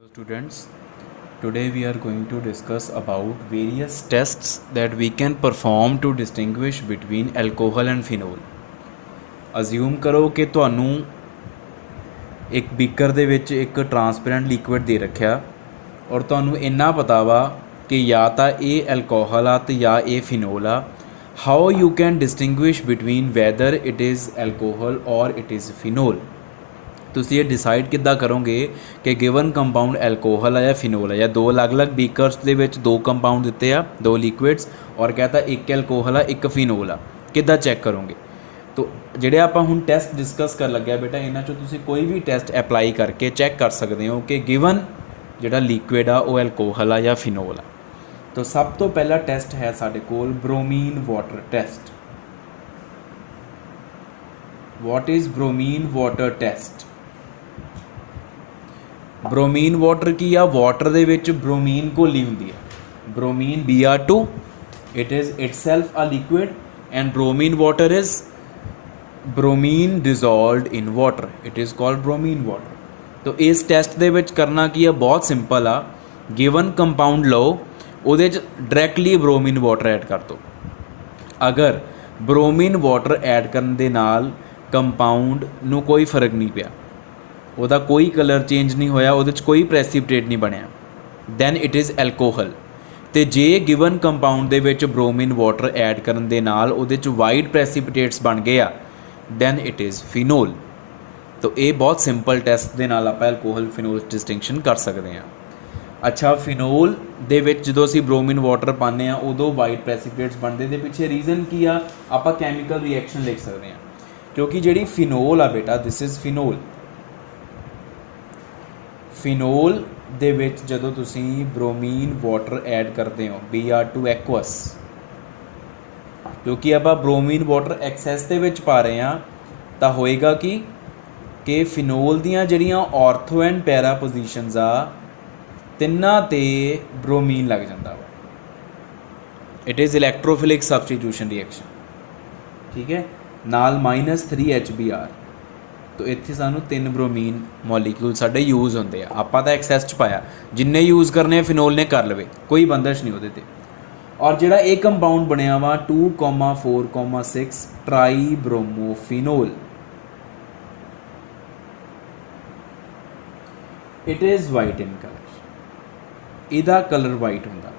Students, today we are going to discuss about various tests that we can perform to distinguish between alcohol and phenol. Assume करो कि ਤੁਹਾਨੂੰ ਇੱਕ beaker ਦੇ ਵਿੱਚ ਇੱਕ transparent liquid ਦੇ ਰੱਖਿਆ ਔਰ ਤੁਹਾਨੂੰ ਇੰਨਾ ਪਤਾ ਵਾ ਕਿ ਜਾਂ ਤਾਂ ਇਹ ਐਲਕੋਹਲ ਆ ਤੇ ਜਾਂ ਇਹ ਫਿਨੋਲ ਆ. How you can distinguish between whether it is alcohol ਔਰ ਇਟ ਇਜ਼ ਫਿਨੋਲ. ਤੁਸੀਂ ਇਹ ਡਿਸਾਈਡ ਕਿੱਦਾਂ ਕਰੋਗੇ ਕਿ ਗਿਵਨ ਕੰਪਾਊਂਡ ਐਲਕੋਹਲ ਆ ਜਾਂ ਫਿਨੋਲ ਆ, ਜਾਂ ਦੋ ਅਲੱਗ-ਅਲੱਗ ਬੀਕਰਸ ਦੇ ਵਿੱਚ ਦੋ ਕੰਪਾਊਂਡ ਦਿੱਤੇ ਆ, ਦੋ ਲਿਕੁਇਡਸ, ਔਰ ਕਹਤਾ ਇੱਕ ਐਲਕੋਹਲ ਆ ਇੱਕ ਫਿਨੋਲ ਆ, ਕਿੱਦਾਂ ਚੈੱਕ ਕਰੋਗੇ. ਤੋ ਜਿਹੜੇ ਆਪਾਂ ਹੁਣ ਟੈਸਟ ਡਿਸਕਸ ਕਰਨ ਲੱਗਿਆ ਬੇਟਾ, ਇਹਨਾਂ 'ਚੋਂ ਤੁਸੀਂ ਕੋਈ ਵੀ ਟੈਸਟ ਅਪਲਾਈ ਕਰਕੇ ਚੈੱਕ ਕਰ ਸਕਦੇ ਹੋ ਕਿ ਗਿਵਨ ਜਿਹੜਾ ਲਿਕੁਇਡ ਆ ਉਹ ਐਲਕੋਹਲ ਆ ਜਾਂ ਫਿਨੋਲ ਆ. ਤੋ ਸਭ ਤੋਂ ਪਹਿਲਾ ਟੈਸਟ ਹੈ ਸਾਡੇ ਕੋਲ bromine water test. What is bromine water test? Bromine water ਕੀ ਆ? ਵਾਟਰ ਦੇ ਵਿੱਚ ਬ੍ਰੋਮੀਨ ਘੋਲੀ ਹੁੰਦੀ ਹੈ. ਬ੍ਰੋਮੀਨ Br2, it is itself a liquid, and bromine water is bromine dissolved in water. It is called bromine water. तो इस टेस्ट ਦੇ ਵਿੱਚ ਕਰਨਾ ਕੀ ਆ? ਬਹੁਤ ਸਿੰਪਲ ਆ. ਗਿਵਨ ਕੰਪਾਊਂਡ ਲਓ, ਉਹਦੇ 'ਚ ਡਾਇਰੈਕਟਲੀ ਬ੍ਰੋਮੀਨ ਵਾਟਰ ਐਡ ਕਰ ਦਿਓ. ਅਗਰ ਬ੍ਰੋਮੀਨ ਵਾਟਰ ਐਡ ਕਰਨ ਦੇ ਨਾਲ ਕੰਪਾਊਂਡ ਨੂੰ ਕੋਈ ਫਰਕ ਨਹੀਂ ਪਿਆ, ਉਹਦਾ ਕੋਈ ਕਲਰ ਚੇਂਜ ਨਹੀਂ ਹੋਇਆ, ਉਹਦੇ 'ਚ ਕੋਈ ਪ੍ਰੈਸੀਪੀਟੇਟ ਨਹੀਂ ਬਣਿਆ, ਦੈਨ ਇਟ ਇਜ਼ ਐਲਕੋਹਲ. ਅਤੇ ਜੇ ਗਿਵਨ ਕੰਪਾਊਂਡ ਦੇ ਵਿੱਚ ਬ੍ਰੋਮੀਨ ਵਾਟਰ ਐਡ ਕਰਨ ਦੇ ਨਾਲ ਉਹਦੇ 'ਚ ਵਾਈਟ ਪ੍ਰੈਸੀਪੀਟੇਟਸ ਬਣ ਗਏ ਆ, ਦੈਨ ਇਟ ਇਜ਼ ਫਿਨੋਲ. ਤਾਂ ਇਹ ਬਹੁਤ ਸਿੰਪਲ ਟੈਸਟ ਦੇ ਨਾਲ ਆਪਾਂ ਐਲਕੋਹਲ ਫਿਨੋਲ ਡਿਸਟਿੰਕਸ਼ਨ ਕਰ ਸਕਦੇ ਹਾਂ. ਅੱਛਾ, ਫਿਨੋਲ ਦੇ ਵਿੱਚ ਜਦੋਂ ਅਸੀਂ ਬ੍ਰੋਮੀਨ ਵਾਟਰ ਪਾਉਂਦੇ ਹਾਂ ਉਦੋਂ ਵਾਈਟ ਪ੍ਰੈਸੀਪੀਟੇਟਸ ਬਣਦੇ. ਦੇ ਪਿੱਛੇ ਰੀਜ਼ਨ ਕੀ ਆ? ਆਪਾਂ ਕੈਮੀਕਲ ਰਿਐਕਸ਼ਨ ਲਿਖ ਸਕਦੇ ਹਾਂ, ਕਿਉਂਕਿ ਜਿਹੜੀ ਫਿਨੋਲ ਆ ਬੇਟਾ, ਦਿਸ ਇਜ਼ ਫਿਨੋਲ. ਫਿਨੋਲ ਦੇ ਵਿੱਚ ਜਦੋਂ ਤੁਸੀਂ ਬ੍ਰੋਮੀਨ ਵਾਟਰ ਐਡ ਕਰਦੇ ਹੋ Br2 ਐਕੁਅਸ, ਕਿਉਂਕਿ ਆਪਾਂ ਬ੍ਰੋਮੀਨ ਵਾਟਰ ਐਕਸੈਸ ਦੇ ਵਿੱਚ ਪਾ ਰਹੇ ਹਾਂ, ਤਾਂ ਹੋਏਗਾ ਕਿ ਫਿਨੋਲ ਦੀਆਂ ਜਿਹੜੀਆਂ ਆਰਥੋ ਐਂਡ ਪੈਰਾ ਪੋਜੀਸ਼ਨਸ ਆ, ਤਿੰਨਾਂ 'ਤੇ ਬ੍ਰੋਮੀਨ ਲੱਗ ਜਾਂਦਾ ਵਾ. It is electrophilic substitution reaction, ਠੀਕ ਹੈ, ਨਾਲ -3 HBr. ਤੋ ਇੱਥੇ ਸਾਨੂੰ 3 ਬ੍ਰੋਮੀਨ ਮੋਲੀਕਿਊਲ ਸਾਡੇ ਯੂਜ਼ ਹੁੰਦੇ ਆ. ਆਪਾਂ ਤਾਂ ਐਕਸੈਸ 'ਚ ਪਾਇਆ, ਜਿੰਨੇ ਯੂਜ਼ ਕਰਨੇ ਆ ਫਿਨੋਲ ਨੇ ਕਰ ਲਵੇ, ਕੋਈ ਬੰਦਸ਼ ਨਹੀਂ ਉਹਦੇ 'ਤੇ. ਔਰ ਜਿਹੜਾ ਇਹ ਕੰਪਾਊਂਡ ਬਣਿਆ ਵਾ 2,4,6 tribromophenol, it is white in colour. ਇਹਦਾ ਕਲਰ ਵਾਈਟ ਹੁੰਦਾ.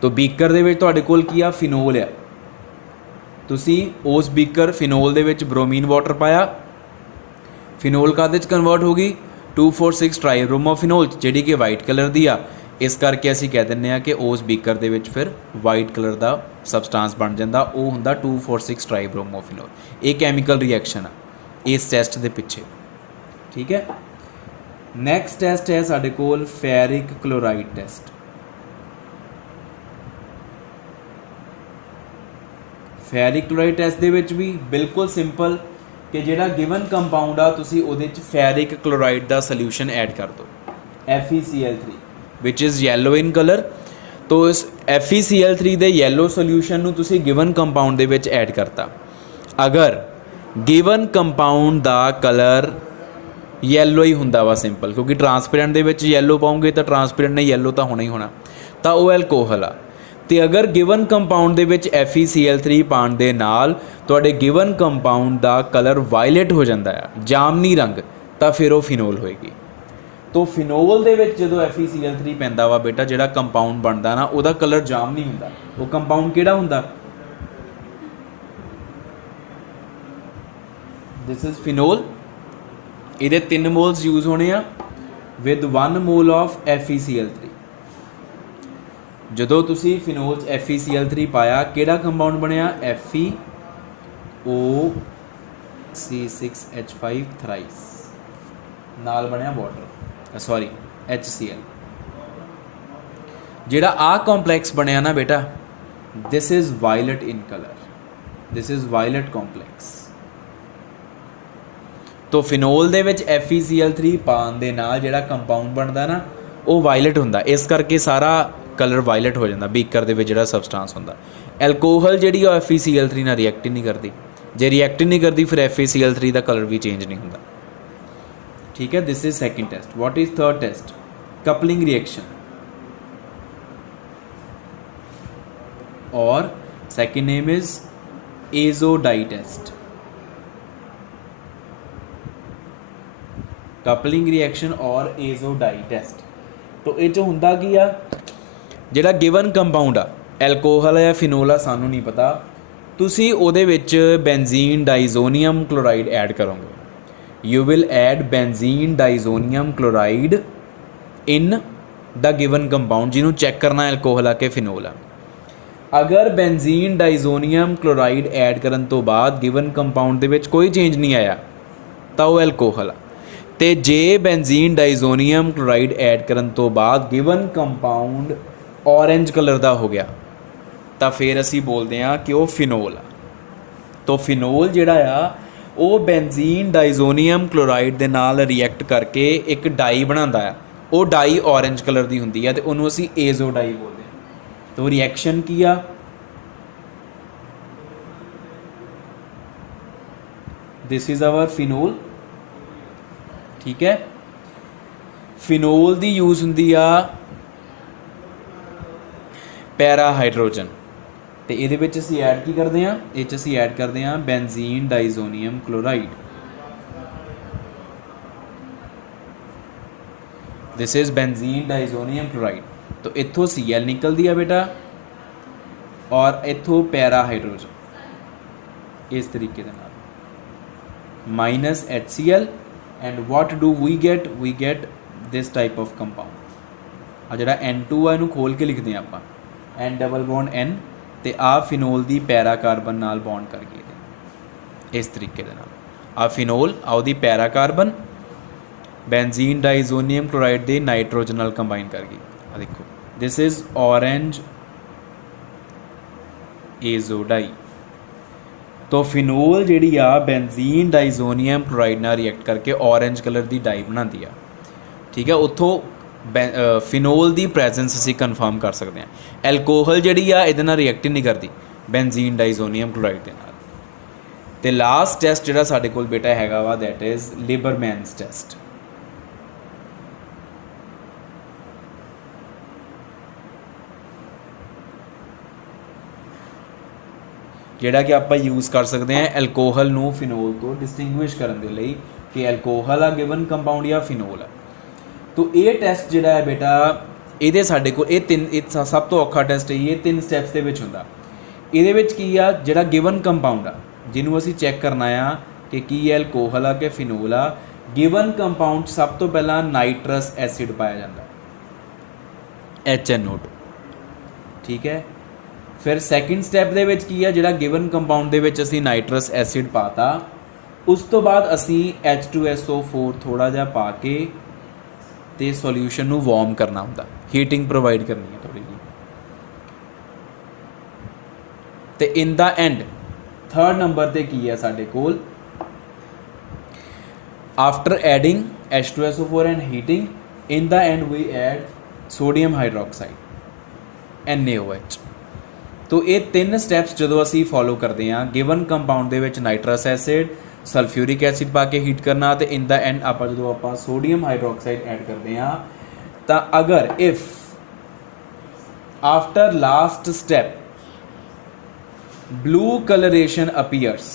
ਤੋ ਬੀਕਰ ਦੇ ਵਿੱਚ ਤੁਹਾਡੇ ਕੋਲ ਕੀ ਆ? ਫਿਨੋਲ ਆ. ਤੁਸੀਂ ਉਸ ਬੀਕਰ ਫਿਨੋਲ ਦੇ ਵਿੱਚ ਬ੍ਰੋਮੀਨ ਵਾਟਰ ਪਾਇਆ, ਫਿਨੋਲ ਕਾਹਦੇ 'ਚ ਕਨਵਰਟ ਹੋ ਗਈ? 2,4,6 ਟਰਾਈਬ੍ਰੋਮੋਫਿਨੋਲ, ਜਿਹੜੀ ਕਿ ਵਾਈਟ ਕਲਰ ਦੀ ਆ. ਇਸ ਕਰਕੇ ਅਸੀਂ ਕਹਿ ਦਿੰਦੇ ਹਾਂ ਕਿ ਉਸ ਬੀਕਰ ਦੇ ਵਿੱਚ ਫਿਰ ਵਾਈਟ ਕਲਰ ਦਾ ਸਬਸਟਾਂਸ ਬਣ ਜਾਂਦਾ, ਉਹ ਹੁੰਦਾ 2,4,6 ਟਰਾਈਬ੍ਰੋਮੋਫਿਨੋਲ. ਇਹ ਕੈਮੀਕਲ ਰਿਐਕਸ਼ਨ ਆ ਇਸ ਟੈਸਟ ਦੇ ਪਿੱਛੇ, ਠੀਕ ਹੈ. ਨੈਕਸਟ ਟੈਸਟ ਹੈ ਸਾਡੇ ਕੋਲ ferric chloride test. Ferric chloride test ਦੇ ਵਿੱਚ ਵੀ ਬਿਲਕੁਲ ਸਿੰਪਲ, ਕਿ ਜਿਹੜਾ ਗਿਵਨ ਕੰਪਾਊਂਡ ਆ ਤੁਸੀਂ ਉਹਦੇ 'ਚ ਫੈਰਿਕ ਕਲੋਰਾਈਡ ਦਾ ਸੋਲਿਊਸ਼ਨ ਐਡ ਕਰ ਦਿਓ, FeCl3, which is yellow in colour. ਤੋ ਇਸ FeCl3 ਦੇ ਯੈਲੋ ਸੋਲਿਊਸ਼ਨ ਨੂੰ ਤੁਸੀਂ ਗਿਵਨ ਕੰਪਾਊਂਡ ਦੇ ਵਿੱਚ ਐਡ ਕਰਤਾ. ਅਗਰ ਗਿਵਨ ਕੰਪਾਊਂਡ ਦਾ ਕਲਰ ਯੈਲੋ ਹੀ ਹੁੰਦਾ ਵਾ, ਸਿੰਪਲ, ਕਿਉਂਕਿ ਟਰਾਂਸਪੇਰੈਂਟ ਦੇ ਵਿੱਚ ਯੈਲੋ ਪਾਉਂਗੇ ਤਾਂ ਟਰਾਂਸਪੇਰੈਂਟ ਨੇ ਯੈਲੋ ਤਾਂ ਹੋਣਾ ਹੀ ਹੋਣਾ, ਤਾਂ ਉਹ ਐਲਕੋਹਲ ਆ. ਅਤੇ ਅਗਰ ਗਿਵਨ ਕੰਪਾਊਂਡ ਦੇ ਵਿੱਚ FeCl3 ਪਾਉਣ ਦੇ ਨਾਲ ਤੁਹਾਡੇ ਗਿਵਨ ਕੰਪਾਊਂਡ ਦਾ ਕਲਰ ਵਾਇਲਟ ਹੋ ਜਾਂਦਾ ਆ, ਜਾਮਨੀ ਰੰਗ, ਤਾਂ ਫਿਰ ਉਹ ਫਿਨੋਲ ਹੋਏਗੀ. ਤੋ ਫਿਨੋਲ ਦੇ ਵਿੱਚ ਜਦੋਂ FeCl3 ਪੈਂਦਾ ਵਾ ਬੇਟਾ, ਜਿਹੜਾ ਕੰਪਾਊਂਡ ਬਣਦਾ ਨਾ, ਉਹਦਾ ਕਲਰ ਜਾਮਨੀ ਹੁੰਦਾ. ਉਹ ਕੰਪਾਊਂਡ ਕਿਹੜਾ ਹੁੰਦਾ? This is phenol. ਇਹਦੇ 3 ਮੋਲਸ ਯੂਜ਼ ਹੋਣੇ ਆ ਵਿਦ 1 ਮੋਲ ਆਫ FeCl3. ਜਦੋਂ ਤੁਸੀਂ ਫਿਨੋਲ 'ਚ FeCl3 ਪਾਇਆ, ਕਿਹੜਾ ਕੰਪਾਊਂਡ ਬਣਿਆ? FeOC6H5 ਥਰਾਈਸ, ਨਾਲ ਬਣਿਆ ਵਾਟਰ, ਸੌਰੀ HCl. ਜਿਹੜਾ ਆਹ ਕੰਪਲੈਕਸ ਬਣਿਆ ਨਾ ਬੇਟਾ, this is violet in colour, this is violet complex. ਤੋ ਫਿਨੋਲ ਦੇ ਵਿੱਚ FeCl3 ਪਾਉਣ ਦੇ ਨਾਲ ਜਿਹੜਾ ਕੰਪਾਊਂਡ ਬਣਦਾ ਨਾ, ਉਹ ਵਾਇਲਟ ਹੁੰਦਾ. ਇਸ ਕਰਕੇ ਸਾਰਾ ਕਲਰ ਵਾਇਲਟ ਹੋ ਜਾਂਦਾ ਬੀਕਰ ਦੇ ਵਿੱਚ ਜਿਹੜਾ ਸਬਸਟਾਂਸ ਹੁੰਦਾ. ਐਲਕੋਹਲ ਜਿਹੜੀ ਉਹ FeCl3 ਨਾਲ ਰਿਐਕਟ ਹੀ ਨਹੀਂ ਕਰਦੀ. ਜੇ ਰਿਐਕਟ ਨਹੀਂ ਕਰਦੀ ਫਿਰ FeCl3 ਦਾ ਕਲਰ ਵੀ ਚੇਂਜ ਨਹੀਂ ਹੁੰਦਾ, ठीक है, this is second test. What is third test? Coupling reaction, और second name is azo dye test. Coupling reaction और एजो डाई टेस्ट. तो ये जो हुंदा की आ, ਜਿਹੜਾ ਗਿਵਨ ਕੰਪਾਊਂਡ ਆ ਐਲਕੋਹਲ ਆ ਜਾਂ ਫਿਨੋਲ ਆ ਸਾਨੂੰ ਨਹੀਂ ਪਤਾ, ਤੁਸੀਂ ਉਹਦੇ ਵਿੱਚ ਬੈਂਜ਼ੀਨ ਡਾਈਜ਼ੋਨੀਅਮ ਕਲੋਰਾਈਡ ਐਡ ਕਰੋਗੇ. You will add benzene diazonium chloride in the given compound, ਜਿਹਨੂੰ ਚੈੱਕ ਕਰਨਾ ਐਲਕੋਹਲ ਆ ਕਿ ਫਿਨੋਲ ਆ. ਅਗਰ ਬੈਂਜ਼ੀਨ ਡਾਈਜ਼ੋਨੀਅਮ ਕਲੋਰਾਈਡ ਐਡ ਕਰਨ ਤੋਂ ਬਾਅਦ ਗਿਵਨ ਕੰਪਾਊਂਡ ਦੇ ਵਿੱਚ ਕੋਈ ਚੇਂਜ ਨਹੀਂ ਆਇਆ ਤਾਂ ਉਹ ਐਲਕੋਹਲ ਆ. ਤੇ ਜੇ ਬੈਂਜ਼ੀਨ ਡਾਈਜ਼ੋਨੀਅਮ ਕਲੋਰਾਈਡ ਐਡ ਕਰਨ ਤੋਂ ਬਾਅਦ ਗਿਵਨ ਕੰਪਾਊਂਡ ਔਰੇਂਜ ਕਲਰ ਦਾ ਹੋ ਗਿਆ ਤਾਂ ਫਿਰ ਅਸੀਂ ਬੋਲਦੇ ਹਾਂ ਕਿ ਉਹ ਫਿਨੋਲ ਆ. ਤੋ ਫਿਨੋਲ ਜਿਹੜਾ ਆ ਉਹ ਬੈਂਜ਼ੀਨ ਡਾਈਜ਼ੋਨੀਅਮ ਕਲੋਰਾਈਡ ਦੇ ਨਾਲ ਰਿਐਕਟ ਕਰਕੇ ਇੱਕ ਡਾਈ ਬਣਾਉਂਦਾ ਆ. ਉਹ ਡਾਈ ਔਰੇਂਜ ਕਲਰ ਦੀ ਹੁੰਦੀ ਆ ਤੇ ਉਹਨੂੰ ਅਸੀਂ ਏਜ਼ੋ ਡਾਈ ਬੋਲਦੇ ਹਾਂ. ਤੋ ਰਿਐਕਸ਼ਨ ਕੀ ਆ? This is our phenol. ਠੀਕ ਹੈ, ਫਿਨੋਲ ਦੀ ਯੂਜ਼ ਹੁੰਦੀ ਆ ਪੈਰਾ ਹਾਈਡਰੋਜਨ, ਤੇ ਇਹਦੇ ਵਿੱਚ ਅਸੀਂ ਐਡ ਕੀ ਕਰਦੇ ਹਾਂ? ਇਹ 'ਚ ਅਸੀਂ ਐਡ ਕਰਦੇ ਹਾਂ benzene diazonium chloride. This is benzene diazonium chloride. तो इत्थों Cl निकलती है बेटा और इत्थों पैरा हाइड्रोजन इस तरीके के नाल minus HCl and what do we get this type of compound. आ जिहड़ा N2 है इहनूं खोल के लिखते हैं आपां N डबल बॉन्ड N ते आ फिनोल दी पैरा कार्बन नाल बॉन्ड कर गए इस तरीके के नाल. आ फिनोल आ उहदी para carbon benzene diazonium chloride दे नाइट्रोजन नाल कंबाइन कर गई. देखो दिस इज ऑरेंज एजोडाई. तो फिनोल जिहड़ी आ बेंजीन डाइजोनियम क्लोराइड नाल रिएक्ट करके ऑरेंज कलर की डाई बनाती है. ठीक है, उत्थों फिनोल की प्रेजेंस असी कन्फर्म कर सकते हैं. एल्कोहल जिहड़ी आ इहदे नाल रिएक्ट ही नहीं करती बेंजीन डाइजोनियम क्लोराइड के नाल. ते लास्ट टेस्ट जिहड़ा साडे कोल बेटा हैगा वा दैट इज लिबरमैन्स टेस्ट. ਜਿਹੜਾ ਕਿ ਆਪਾਂ ਯੂਜ਼ ਕਰ ਸਕਦੇ ਹਾਂ ਐਲਕੋਹਲ ਨੂੰ ਫਿਨੋਲ ਤੋਂ ਡਿਸਟਿੰਗੁਇਸ਼ ਕਰਨ ਦੇ ਲਈ ਕਿ ਐਲਕੋਹਲ ਆ ਗਿਵਨ ਕੰਪਾਊਂਡ ਜਾਂ ਫਿਨੋਲ ਆ. ਤੋ ਇਹ ਟੈਸਟ ਜਿਹੜਾ ਹੈ ਬੇਟਾ ਇਹਦੇ ਸਾਡੇ ਕੋਲ ਇਹ ਸਭ ਤੋਂ ਔਖਾ ਟੈਸਟ ਹੈ. ਇਹ 3 ਸਟੈਪਸ ਦੇ ਵਿੱਚ ਹੁੰਦਾ. ਇਹਦੇ ਵਿੱਚ ਕੀ ਆ, ਜਿਹੜਾ ਗਿਵਨ ਕੰਪਾਊਂਡ ਆ ਜਿਹਨੂੰ ਅਸੀਂ ਚੈੱਕ ਕਰਨਾ ਆ ਕਿ ਕੀ ਐਲਕੋਹਲ ਆ ਕਿ ਫਿਨੋਲ ਆ. ਗਿਵਨ ਕੰਪਾਊਂਡ ਸਭ ਤੋਂ ਪਹਿਲਾਂ ਨਾਈਟਰਸ ਐਸਿਡ ਪਾਇਆ ਜਾਂਦਾ HNO2. ਠੀਕ ਹੈ, फिर सैकेंड स्टैप दे विच की है जिहड़ा गिवन कंपाउंड दे विच असीं नाइट्रस एसिड पाता, उस तो बाद असीं H2SO4 थोड़ा जिहा पा के ते सोल्यूशन नूं वार्म करना हुंदा, हीटिंग प्रोवाइड करनी है थोड़ी जी. ते in the end third number ते की है साडे कोल after adding H2SO4 and heating in the end we add sodium hydroxide NaOH. तो ये 3 स्टैप्स जो असी फॉलो करते हैं गिवन कंपाउंड के नाइट्रस एसिड सल्फ्यूरिक एसिड पा के हीट करना तो इन द एंड आप जो आप सोडियम हाइड्रोक्साइड ऐड करते हैं तो अगर if after last step blue colouration appears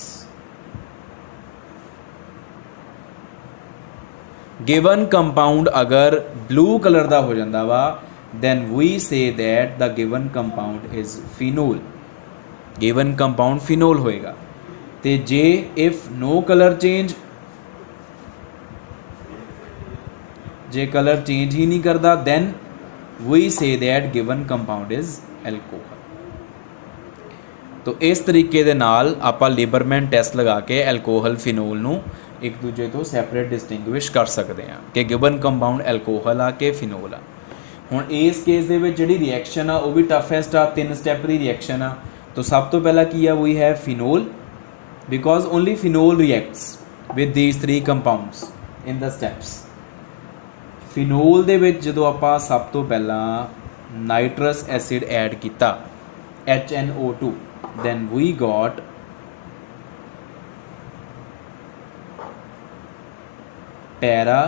given compound अगर ब्लू कलर का हो जाता वा then we say that the given compound is phenol. given compound phenol होएगा. ते जे if no color change, J color change ही नहीं करता then we say that given compound is alcohol. तो इस तरीके दे नाल आपां लिबरमैन टेस्ट लगा के एल्कोहल फिनोल नूं एक दूजे तो सैपरेट डिस्टिंग्विश कर सकते हैं कि गिवन कंपाउंड एल्कोहल आ के फिनोल आ. ਹੁਣ ਇਸ ਕੇਸ ਦੇ ਵਿੱਚ ਜਿਹੜੀ ਰਿਐਕਸ਼ਨ ਆ ਉਹ ਵੀ ਟਫੈਸਟ ਆ, 3 ਸਟੈਪ ਦੀ ਰਿਐਕਸ਼ਨ ਆ. तो सब तो पहला की है we have phenol because only phenol reacts with these 3 compounds in the steps. Phenol दे विच जदों आपां सब तो पहला नाइट्रस एसिड ऐड किया HNO2 then we got para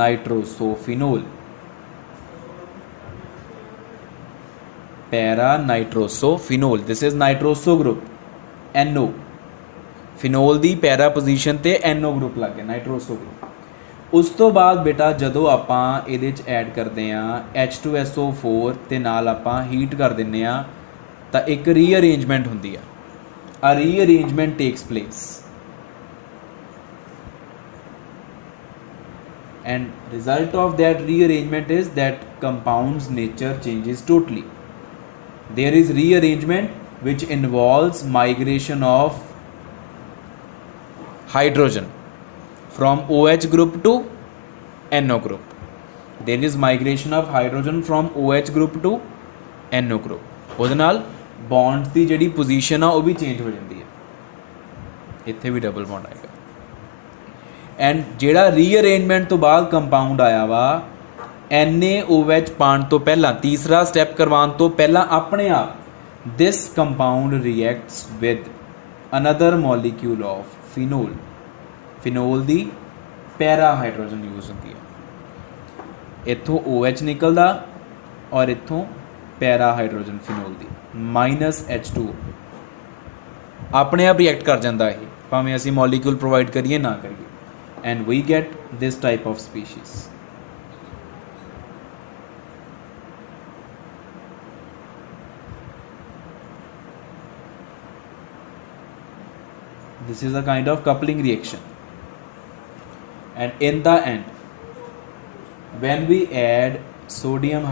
nitrosophenol, para nitrosophenol, this is nitroso group NO, phenol ਦੀ para position ਤੇ NO ग्रुप लग गया नाइट्रोसो ग्रुप। उस तो बाद बेटा जदों ਆਪਾਂ ਇਹਦੇ 'ਚ ਐਡ ਕਰਦੇ ਆ H2SO4 ਤੇ ਨਾਲ ਆਪਾਂ ਹੀਟ ਕਰ ਦਿੰਨੇ ਆ ਤਾਂ ਇੱਕ ਰੀਅਰੇਂਜਮੈਂਟ ਹੁੰਦੀ ਆ। A rearrangement takes place and result of that rearrangement is that compound's nature changes totally. There is rearrangement which involves migration of hydrogen from OH group to NO group. There is migration of hydrogen from OH group to NO group. ਉਹਦੇ ਨਾਲ bonds ਦੀ ਜਿਹੜੀ position ਆ ਉਹ ਵੀ change ਹੋ ਜਾਂਦੀ ਹੈ, ਇੱਥੇ ਵੀ double bond ਆਏਗਾ। ਐਂਡ ਜਿਹੜਾ ਰੀਅਰੇਂਜਮੈਂਟ ਤੋਂ ਬਾਅਦ ਕੰਪਾਊਂਡ ਆਇਆ ਵਾ NaOH ਪਾਉਣ ਤੋਂ ਪਹਿਲਾਂ, ਤੀਸਰਾ ਸਟੈਪ ਕਰਵਾਉਣ ਤੋਂ ਪਹਿਲਾਂ ਆਪਣੇ ਆਪ this compound reacts with another molecule of phenol. Phenol ਦੀ ਪੈਰਾ ਹਾਈਡਰੋਜਨ ਯੂਜ਼ ਹੁੰਦੀ ਹੈ, ਇੱਥੋਂ OH ਨਿਕਲਦਾ ਔਰ ਇੱਥੋਂ ਪੈਰਾ ਹਾਈਡਰੋਜਨ ਫਿਨੋਲ ਦੀ -H2O ਆਪਣੇ ਆਪ ਰਿਐਕਟ ਕਰ ਜਾਂਦਾ ਇਹ, ਭਾਵੇਂ ਅਸੀਂ ਮੋਲੀਕਿਊਲ ਪ੍ਰੋਵਾਈਡ ਕਰੀਏ ਨਾ ਕਰੀਏ, and we get this type of species. This is a kind of coupling reaction, and in the end when we add sodium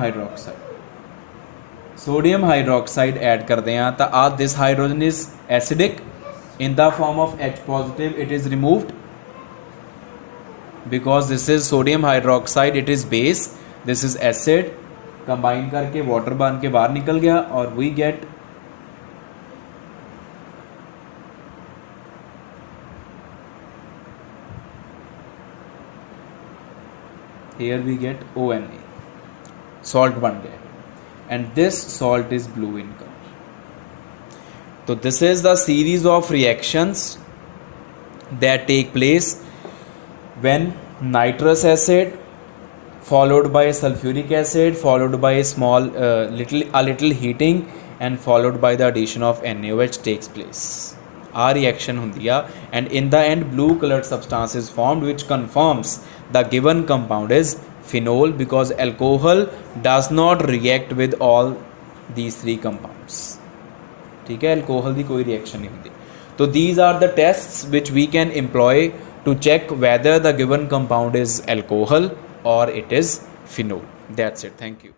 hydroxide add ਕਰਦੇ ਹਾਂ ਤਾਂ this hydrogen is acidic in the form of H positive, it is removed because this is sodium hydroxide, it is base, this is acid, combine करके water बन के बाहर निकल गया और we get here we get ONA, salt बन गया, and this salt is blue in color. So this is the series of reactions that take place when nitrous acid followed by sulfuric acid followed by a little heating and followed by the addition of NaOH takes place. A reaction ਹੁੰਦੀ ਆ, and in the end blue colored substance is formed which confirms the given compound is phenol because alcohol does not react with all these three compounds. ठीक है, alcohol ਦੀ कोई reaction नहीं होती। तो these are the tests which we can employ to check whether the given compound is alcohol or it is phenol. That's it. Thank you.